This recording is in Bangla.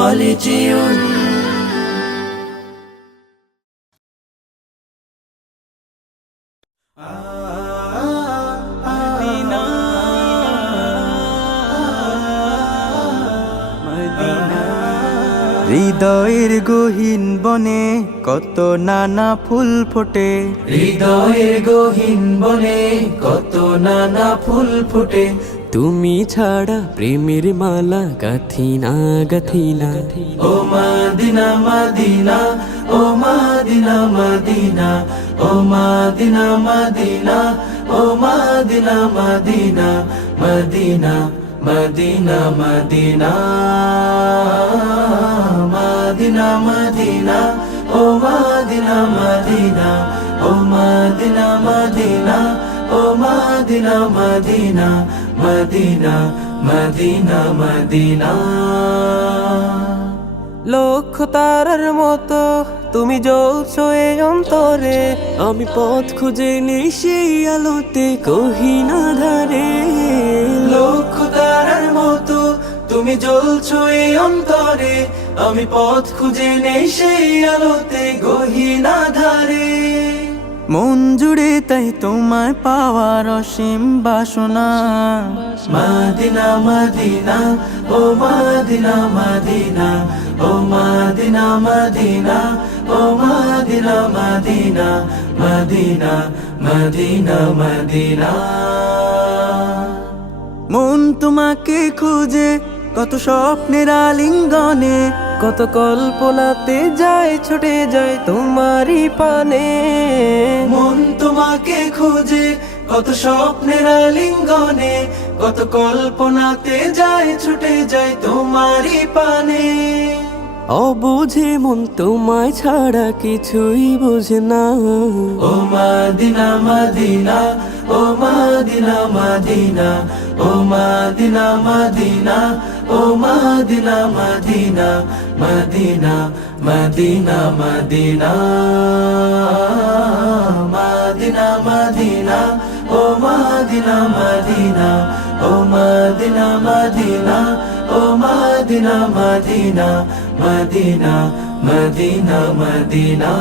خالدون হৃদয়ের গহীন বনে কত নানা ফুল ফোটে, হৃদয়ের গহীন বনে কত নানা ফুল ফোটে। তুমি ছাড়া প্রেমের মালা গাথিনা গাথিনা। ও মদিনা মদিনা, ও মদিনা মদিনা, ও মদিনা মদিনা, ও মদিনা মদিনা, মদিনা মদিনা মদিনা, মদিনা মদিনা, ও মদিনা মদিনা, ও মদিনা মদিনা, ও মদিনা মদিনা, মদিনা মদিনা মদিনা। লক্ষ তারার মতো তুমি জ্বলছো এ অন্তরে, আমি পথ খুঁজে নেই সেই আলোতে গহীনা ধারে। লক্ষ তারার মতো তুমি জ্বলছো এই অন্তরে, আমি পথ খুঁজে নেই সেই আলোতে গহীনা ধারে। মন জুড়ে তাই তোমায় পাওয়ার অসীম বাসনা। মদিনা মদিনা, ও মদিনা মদিনা, ও মদিনা মদিনা, ও মদিনা মদিনা, মদিনা মদিনা মদিনা। মন তোমাকে খুঁজে কত স্বপ্নের আলিঙ্গনে, কত কল্পনাতে যায় ছুটে যায় তোমারই পানে। মন তোমাকে খুঁজে কত স্বপ্নের আলিঙ্গনে, কত কল্পনাতে যায় ছুটে যায় তোমারই পানে। অবুঝে মন তোমায় ছাড়া কিছুই বোঝে না। ও মদিনা মদিনা, ও মদিনা মদিনা, ও মদিনা মদিনা, ও মদিনা মদিনা, মদিনা মদিনা মদিনা, মদিনা মদিনা, ও মদিনা মদিনা, ও মদিনা মদিনা, ও মদিনা মদিনা, মদিনা মদিনা মদিনা।